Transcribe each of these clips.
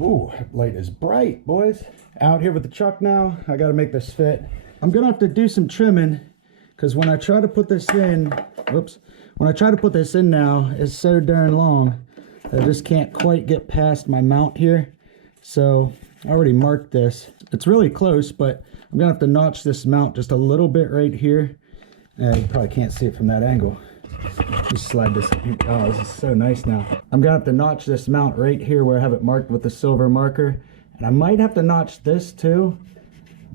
Ooh, that light is bright, boys. Out here with the truck now. I got to make this fit. I'm going to have to do some trimming because when I try to put this in, whoops, when I try to put this in now, it's so darn long that I just can't quite get past my mount here. So I already marked this. It's really close, but I'm going to have to notch this mount just a little bit right here. You probably can't see it from that angle. Just slide this. Oh, this is so nice now. I'm gonna have to notch this mount right here where I have it marked with the silver marker, and I might have to notch this too,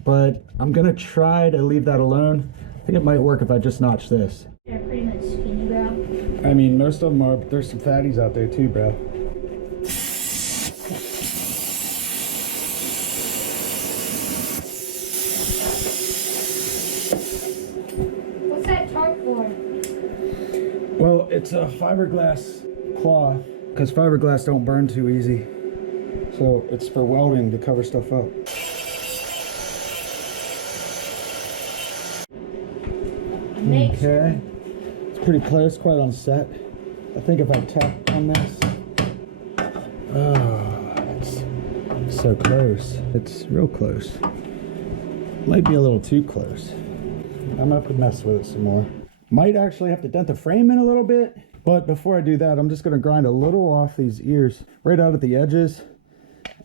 but I'm gonna try to leave that alone. I think it might work if I just notch this. They're pretty much skinny, bro. I mean, most of them are, but there's some fatties out there too, bro. What's that tarp for? Well, it's a fiberglass cloth because fiberglass don't burn too easy. So it's for welding to cover stuff up. Okay, it's pretty close, quite on set. I think if I tap on this, oh, it's so close. It's real close. Might be a little too close. I'm gonna have to mess with it some more. Might actually have to dent the frame in a little bit, but before I do that, I'm just going to grind a little off these ears right out at the edges,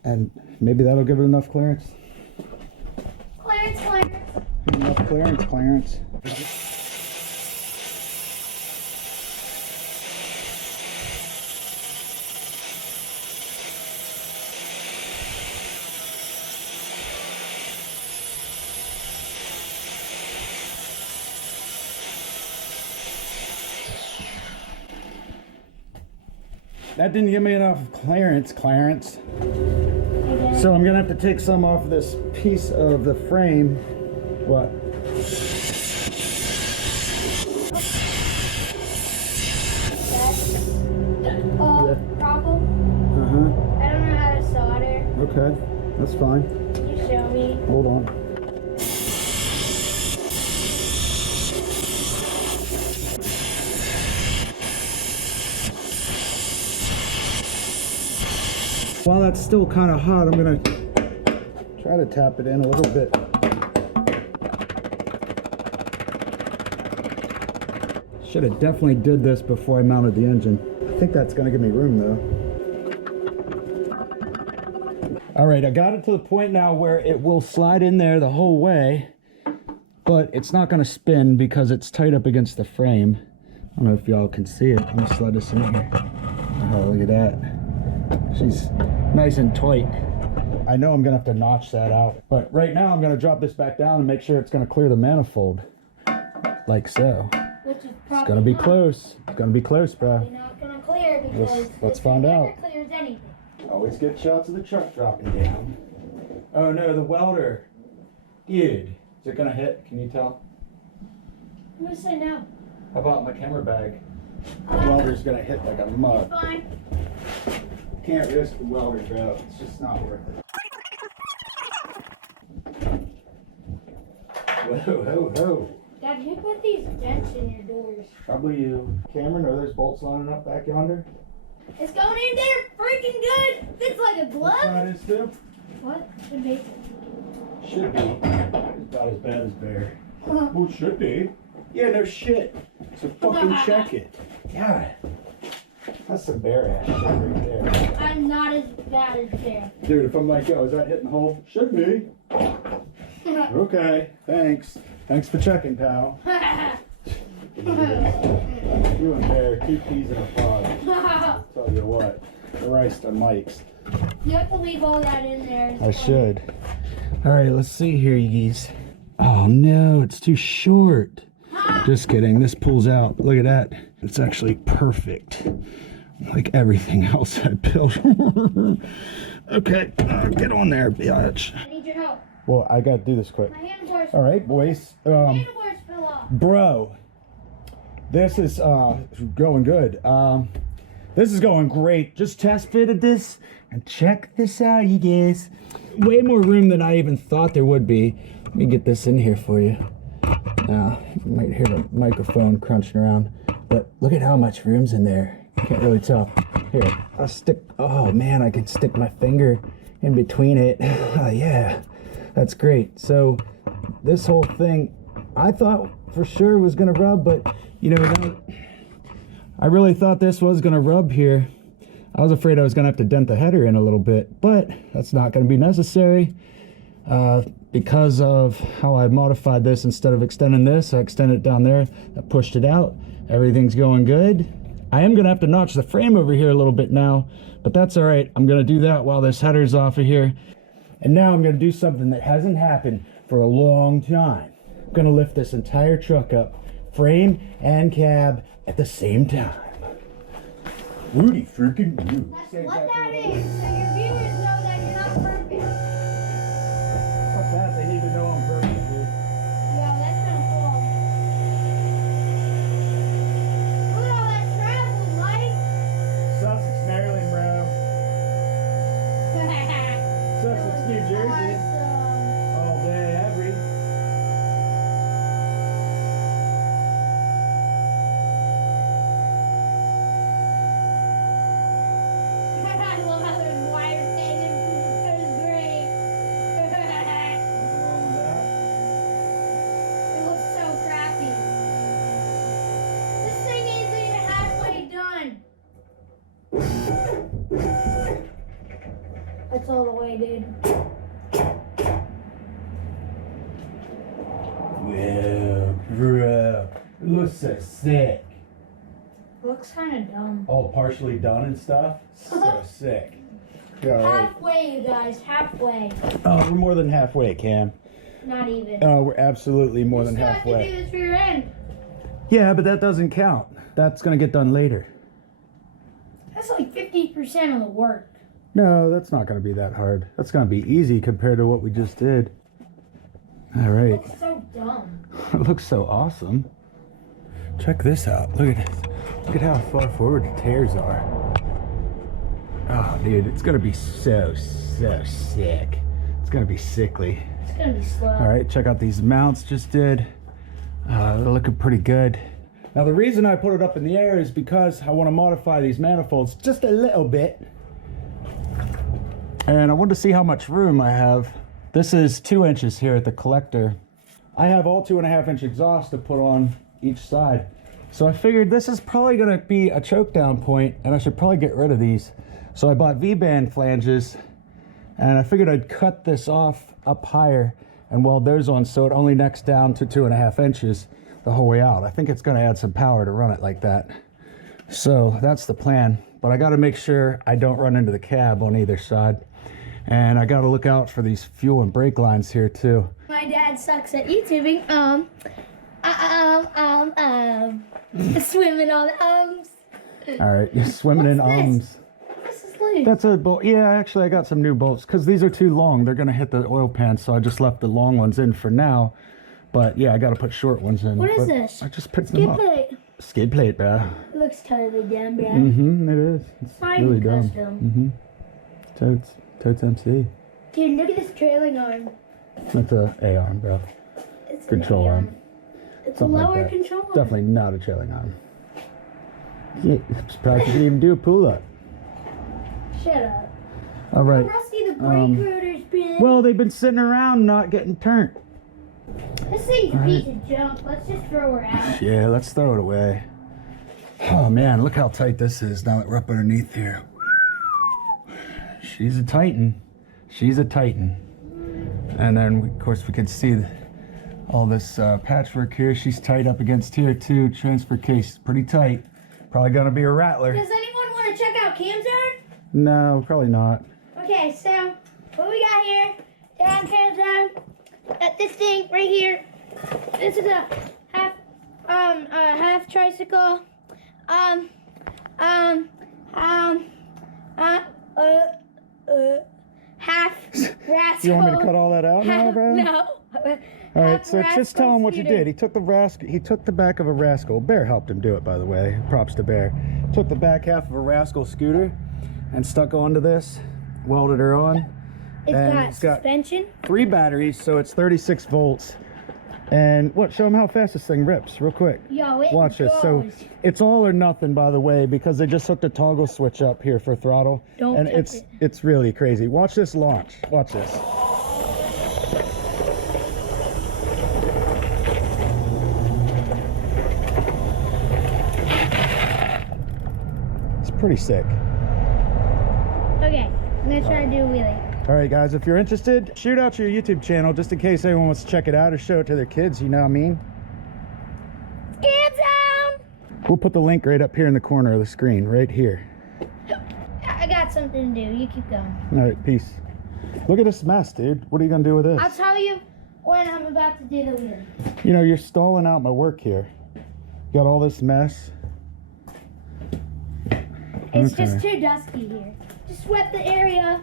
and maybe that'll give it enough clearance. Clarence. Enough clearance. That didn't give me enough clearance. So I'm gonna have to take some off this piece of the frame. What? Problem? Uh-huh. I don't know how to solder. Okay, that's fine. Can you show me? Hold on. While that's still kind of hot, I'm gonna try to tap it in a little bit. Should have definitely did this before I mounted the engine. I think that's gonna give me room though. All right, I got it to the point now where it will slide in there the whole way, but it's not gonna spin because it's tight up against the frame. I don't know if y'all can see it. I'm gonna slide this in here. Oh, look at that. She's nice and tight. I know I'm gonna have to notch that out, but right now I'm gonna drop this back down and make sure it's gonna clear the manifold, like so. Which is It's gonna be close. It's gonna be close, bro. probably not gonna clear because Let's find out. Never clears anything. Always get shots of the truck dropping down. Oh no, the welder. Dude, is it gonna hit? Can you tell? I'm gonna say no. How about my camera bag? The welder's gonna hit like a mug. Fine. Can't risk the welder, bro. It's just not worth it. Whoa. Dad, who put these dents in your doors? Probably you. Cameron, are those bolts lining up back yonder? It's going in there freaking good. Fits like a glove. That is too. What? Should be. Should be. It's about as bad as bear. Well, it should be. Yeah, no shit. So fucking check it. God. That's some bear ass shit right there. I'm not as bad as bear. Dude, if I'm like, yo, is that hitting the hole? Should be. Okay, thanks. Thanks for checking, pal. You and Bear, two peas in a pod. Tell you what, Christ on mics. You have to leave all that in there. I should. All right, let's see here, you guys. Oh no, it's too short. Just kidding, this pulls out. Look at that. It's actually perfect. Like everything else I built. Okay, get on there, bitch. I need your help. Well, I gotta do this quick. My handlebars. All right, boys. My handlebars fell off. Bro, this is going good. This is going great. Just test fitted this, and check this out, you guys. Way more room than I even thought there would be. Let me get this in here for you. Now, you might hear the microphone crunching around, but look at how much room's in there. Can't really tell. Here, I'll stick, oh man, I can stick my finger in between it. Oh yeah, that's great. So this whole thing, I thought for sure was gonna rub, but you know, I really thought this was gonna rub here. I was afraid I was gonna have to dent the header in a little bit, but that's not gonna be necessary. Because of how I modified this, instead of extending this, I extended it down there, I pushed it out. Everything's going good. I am gonna have to notch the frame over here a little bit now, but that's all right. I'm gonna do that while this header's off of here. And now I'm gonna do something that hasn't happened for a long time. I'm gonna lift this entire truck up, frame and cab at the same time. Rudy freaking Roo. That's what that is, so your viewers know that you're not perfect. Fuck that, they need to know I'm perfect, dude. Yeah, that's kind of cool. Look at all that travel, Mike. Sussex, Maryland, bro. Sussex, New Jersey. Awesome. All day, every. I love how there's wires hanging. It was great. Nothing wrong with that. It looks so crappy. This thing isn't even halfway done. That's all the way, dude. Well, bro. It looks so sick. Looks kind of dumb. All partially done and stuff. So sick. Yeah, all right. Halfway, you guys. Halfway. Oh, we're more than halfway, Cam. Not even. Oh, we're absolutely more You than still have to do halfway. this rear end. Yeah, but that doesn't count. That's gonna get done later. That's like 50% of the work. No, that's not gonna be that hard. That's gonna be easy compared to what we just did. All It right. looks so dumb. It looks so awesome. Check this out. Look at this. Look at how far forward the tears are. Oh, dude, it's gonna be so sick. It's gonna be sickly. It's gonna be slow. All right, check out these mounts just did. They're looking pretty good. Now the reason I put it up in the air is because I want to modify these manifolds just a little bit. And I wanted to see how much room I have. This is 2 inches here at the collector. I have all 2.5-inch exhaust to put on each side. So I figured this is probably gonna be a choke down point and I should probably get rid of these. So I bought V-band flanges and I figured I'd cut this off up higher and weld those on so it only necks down to 2.5 inches the whole way out. I think it's gonna add some power to run it like that. So that's the plan, but I gotta make sure I don't run into the cab on either side. And I gotta look out for these fuel and brake lines here too. My dad sucks at YouTubing. Swimming on ums. All right, you're swimming in What's ums. this? This is loose. That's a bolt. Yeah, actually I got some new bolts because these are too long. They're gonna hit the oil pan, so I just left the long ones in for now. But yeah, I gotta put short ones in. What is But this? I just picked them Skid up. plate. Skid plate, bro. It looks totally dumb, bro. Mm-hmm, it is. It's Not really even dumb. custom. Mm-hmm. Totes MC. Dude, look at this trailing arm. That's a A-arm, bro. It's Control an arm. It's Something a like lower that. control arm. Definitely not a trailing arm. Yeah, I'm surprised you can even do a pull-up. Shut up. All right. Rusty, the brake rotor's been. Well, they've been sitting around not getting turned. This thing's a piece of junk. Let's just throw her out. Yeah, let's throw it away. Oh man, look how tight this is now that we're up underneath here. She's a Titan. She's a Titan. And then, of course, we can see all this patchwork here. She's tight up against here too. Transfer case, pretty tight. Probably gonna be a rattler. Does anyone want to check out Cam's yard? No, probably not. Okay, so what we got here? Down, Cam's yard. This thing right here. This is a half tricycle. Half rascal. You want me to cut all that out now, bro? No. All right, so just tell him what you did. He took the back of a Rascal. Bear helped him do it, by the way. Props to Bear. Took the back half of a Rascal scooter and stuck onto this, welded her on. It's got suspension. 3 batteries, so it's 36 volts. And what? Show them how fast this thing rips, real quick. Yo, it Watch this. So goes. it's all or nothing, by the way, because they just hooked a toggle switch up here for throttle. Don't and touch it. it's really crazy. Watch this launch. Watch this. It's pretty sick. Okay, I'm gonna try to do a wheelie. All right, guys, if you're interested, shoot out your YouTube channel just in case anyone wants to check it out or show it to their kids, you know what I mean? Scan down! We'll put the link right up here in the corner of the screen, right here. I got something to do. You keep going. All right, peace. Look at this mess, dude. What are you gonna do with this? I'll tell you when I'm about to do the wheelie. You know, you're stalling out my work here. You got all this mess. It's Okay. just too dusty here. Just swept the area.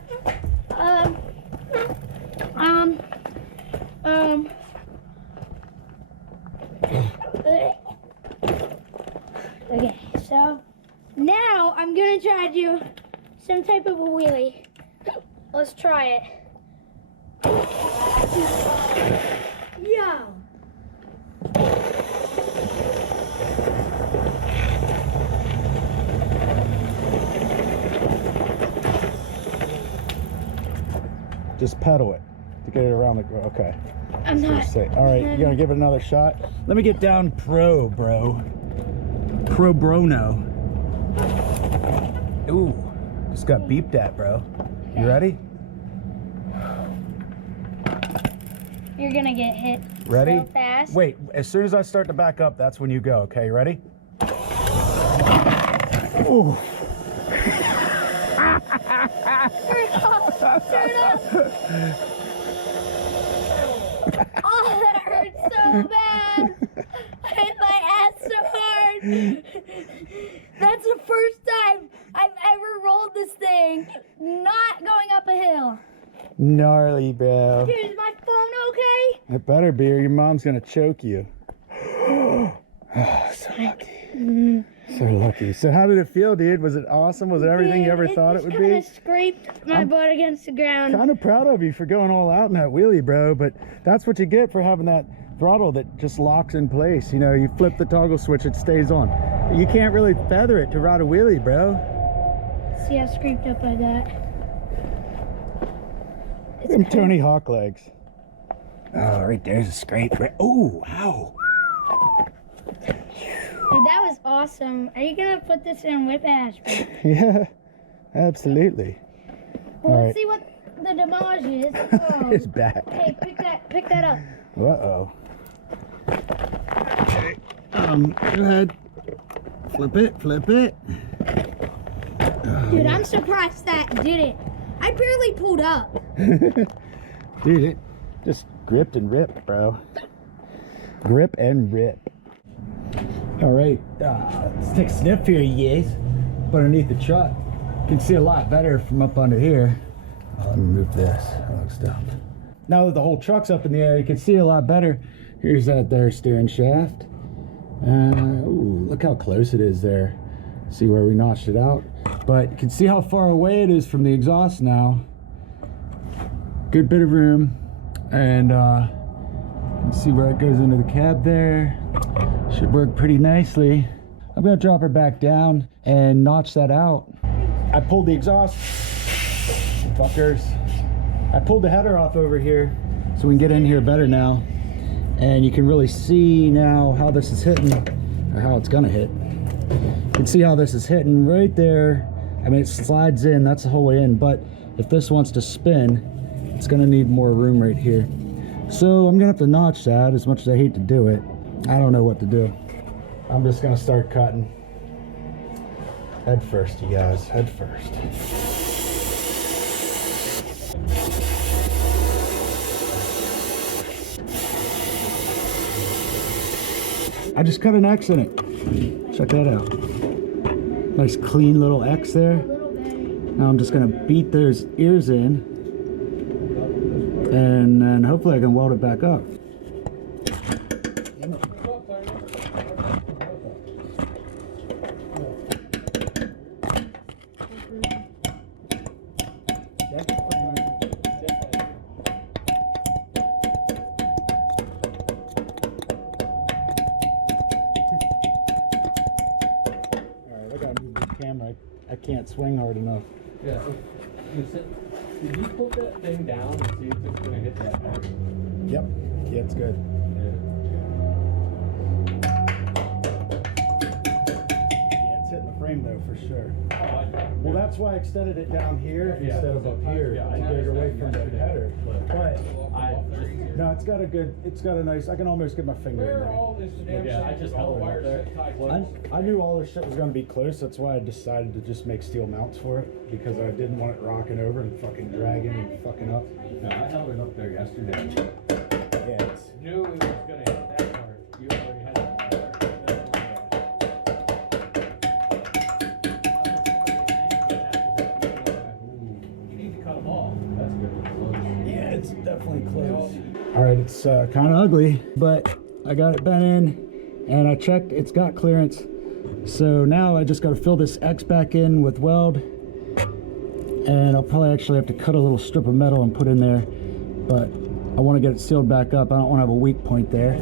Okay, so now I'm gonna try to do some type of a wheelie. Let's try it. Yo! Just pedal it to get it around the. Okay. I'm not. All right, you gonna give it another shot? Let me get down pro, bro. Pro brono. Ooh, just got beeped at, bro. You ready? You're gonna get hit Ready? so fast. Wait, as soon as I start to back up, that's when you go. Okay, you ready? Ooh. Turn up. Oh, that hurts so bad. I hit my ass so hard. That's the first time I've ever rolled this thing not going up a hill. Gnarly, bro. Dude, is my phone okay? It better be or your mom's gonna choke you. Oh, so lucky. So lucky. So how did it feel, dude? Was it awesome? Was it everything you ever thought it would kind be? of scraped my butt against the ground. Kind of proud of you for going all out in that wheelie, bro, but that's what you get for having that throttle that just locks in place. You know, you flip the toggle switch, it stays on. You can't really feather it to ride a wheelie, bro. See how scraped up I got? Them Tony Hawk legs. Oh, right there's a scrape. Oh, wow. Dude, that was awesome. Are you gonna put this in WhipBash? Yeah, absolutely. Well, All let's right. see what the damage is. Oh. It's back. Hey, pick that up. Uh-oh. Okay, go ahead. Flip it. Dude, I'm surprised that did it. I barely pulled up. Dude, it just gripped and ripped, bro. Grip and rip. All right, let's take a sniff here, you guys. Up underneath the truck. You can see a lot better from up under here. Let me move this. That looks dumb. Now that the whole truck's up in the air, you can see a lot better. Here's that there steering shaft. Ooh, look how close it is there. See where we notched it out? But you can see how far away it is from the exhaust now. Good bit of room. And you can see where it goes into the cab there. Should work pretty nicely. I'm gonna drop her back down and notch that out. I pulled the exhaust, fuckers. I pulled the header off over here so we can get in here better now. And you can really see now how this is hitting, or how it's gonna hit. You can see how this is hitting right there. I mean, it slides in, that's the whole way in, but if this wants to spin, it's gonna need more room right here. So I'm gonna have to notch that, as much as I hate to do it. I don't know what to do. I'm just gonna start cutting. Head first, you guys, head first. I just cut an X in it. Check that out. Nice clean little X there. Now I'm just gonna beat those ears in, and then hopefully I can weld it back up. camera. I can't swing hard enough. Yeah, so did you put that thing down and see if it's going to hit that part? Yep. Yeah, it's good. Yeah, it's hitting the frame though for sure. Well, that's why I extended it down here instead of up here to get it away from the header. But no, it's got a nice. I can almost get my finger in there. Yeah, I just held it up there. I knew all this shit was gonna be close. That's why I decided to just make steel mounts for it, because I didn't want it rocking over and fucking dragging and fucking up. No, I held it up there yesterday. Yeah, it's, Knew it was going to hit that part. You already had it. You need to cut them off. That's good. yeah, it's definitely close. All right, it's kind of ugly, but I got it bent in, and I checked. It's got clearance. So now I just got to fill this X back in with weld, and I'll probably actually have to cut a little strip of metal and put in there, but I want to get it sealed back up. I don't want to have a weak point there.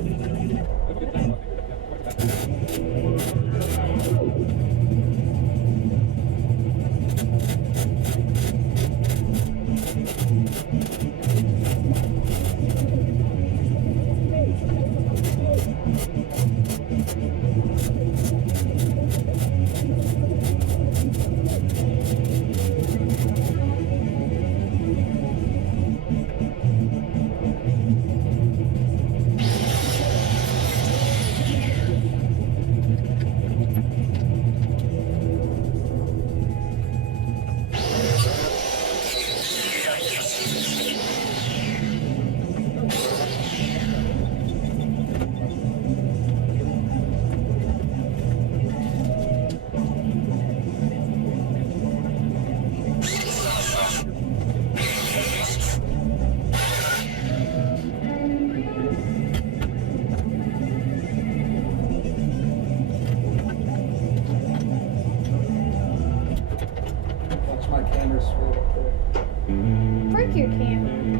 Break your camera.